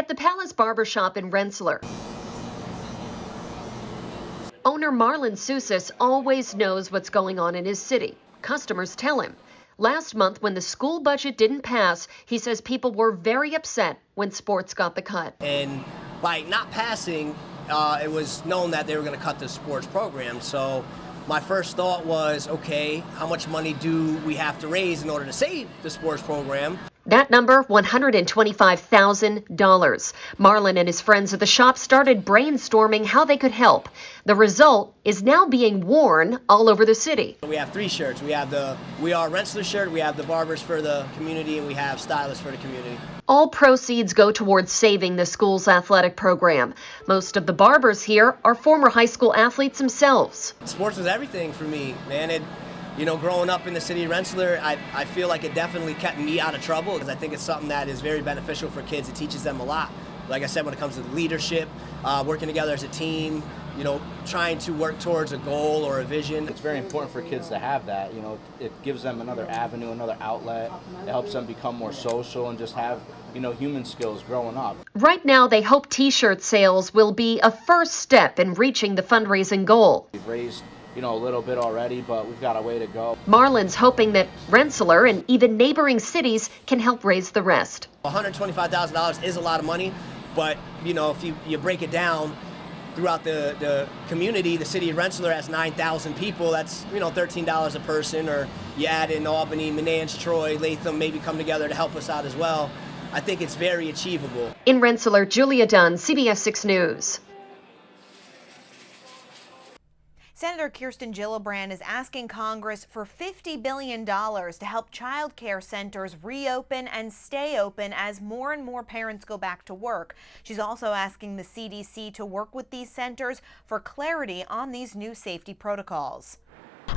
At the Palace Barbershop in Rensselaer, owner Marlon Sousis always knows what's going on in his city. Customers tell him. Last month, when the school budget didn't pass, he says people were very upset when sports got the cut. And by not passing, it was known that they were going to cut the sports program. So my first thought was, okay, how much money do we have to raise in order to save the sports program? That number, $125,000. Marlon and his friends at the shop started brainstorming how they could help. The result is now being worn all over the city. We have 3 shirts. We have the We Are Rensselaer shirt, we have the Barbers for the Community, and we have Stylists for the Community. All proceeds go towards saving the school's athletic program. Most of the barbers here are former high school athletes themselves. Sports was everything for me, man. Growing up in the city of Rensselaer, I feel like it definitely kept me out of trouble because I think it's something that is very beneficial for kids. It teaches them a lot. Like I said, when it comes to leadership, working together as a team, trying to work towards a goal or a vision. It's very important for kids to have that. It gives them another avenue, another outlet. It helps them become more social and just have, human skills growing up. Right now, they hope T-shirt sales will be a first step in reaching the fundraising goal. We've raised a little bit already, but we've got a way to go. Marlon's hoping that Rensselaer and even neighboring cities can help raise the rest. $125,000 is a lot of money, but if you break it down throughout the community, the city of Rensselaer has 9,000 people. That's $13 a person, or you add in Albany, Menands, Troy, Latham, maybe come together to help us out as well. I think it's very achievable. In Rensselaer, Julia Dunn, CBS 6 News. Senator Kirsten Gillibrand is asking Congress for $50 billion to help child care centers reopen and stay open as more and more parents go back to work. She's also asking the CDC to work with these centers for clarity on these new safety protocols.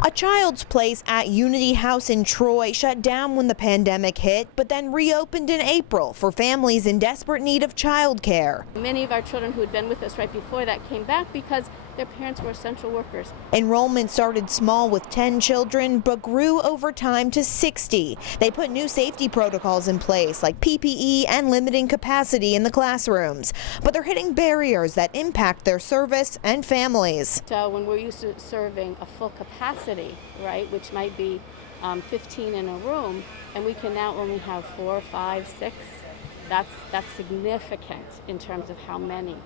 A Child's Place at Unity House in Troy shut down when the pandemic hit, but then reopened in April for families in desperate need of child care. Many of our children who had been with us right before that came back because their parents were essential workers. Enrollment started small with 10 children, but grew over time to 60. They put new safety protocols in place, like PPE and limiting capacity in the classrooms. But they're hitting barriers that impact their service and families. So when we're used to serving a full capacity, right, which might be 15 in a room, and we can now only have 4, 5, 6, that's significant in terms of how many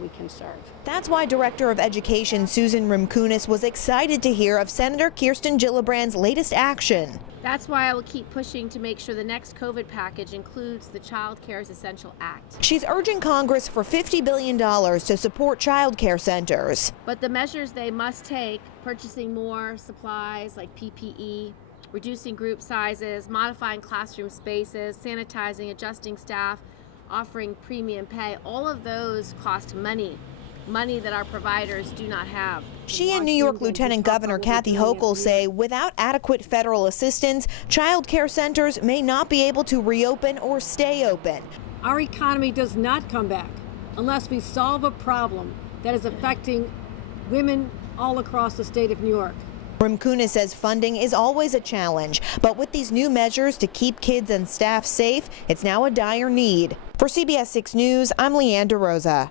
we can serve. That's why Director of Education Susan Rimkunis was excited to hear of Senator Kirsten Gillibrand's latest action. That's why I will keep pushing to make sure the next COVID package includes the Child Care's Essential Act. She's urging Congress for $50 billion to support child care centers. But the measures they must take, purchasing more supplies like PPE, reducing group sizes, modifying classroom spaces, sanitizing, adjusting staff, offering premium pay, all of those cost money that our providers do not have. She and New York Lieutenant Governor Kathy Hochul say without adequate federal assistance, child care centers may not be able to reopen or stay open. Our economy does not come back unless we solve a problem that is affecting women all across the state of New York. Rimkunis says funding is always a challenge, but with these new measures to keep kids and staff safe, it's now a dire need. For CBS 6 News, I'm Leanne DeRosa.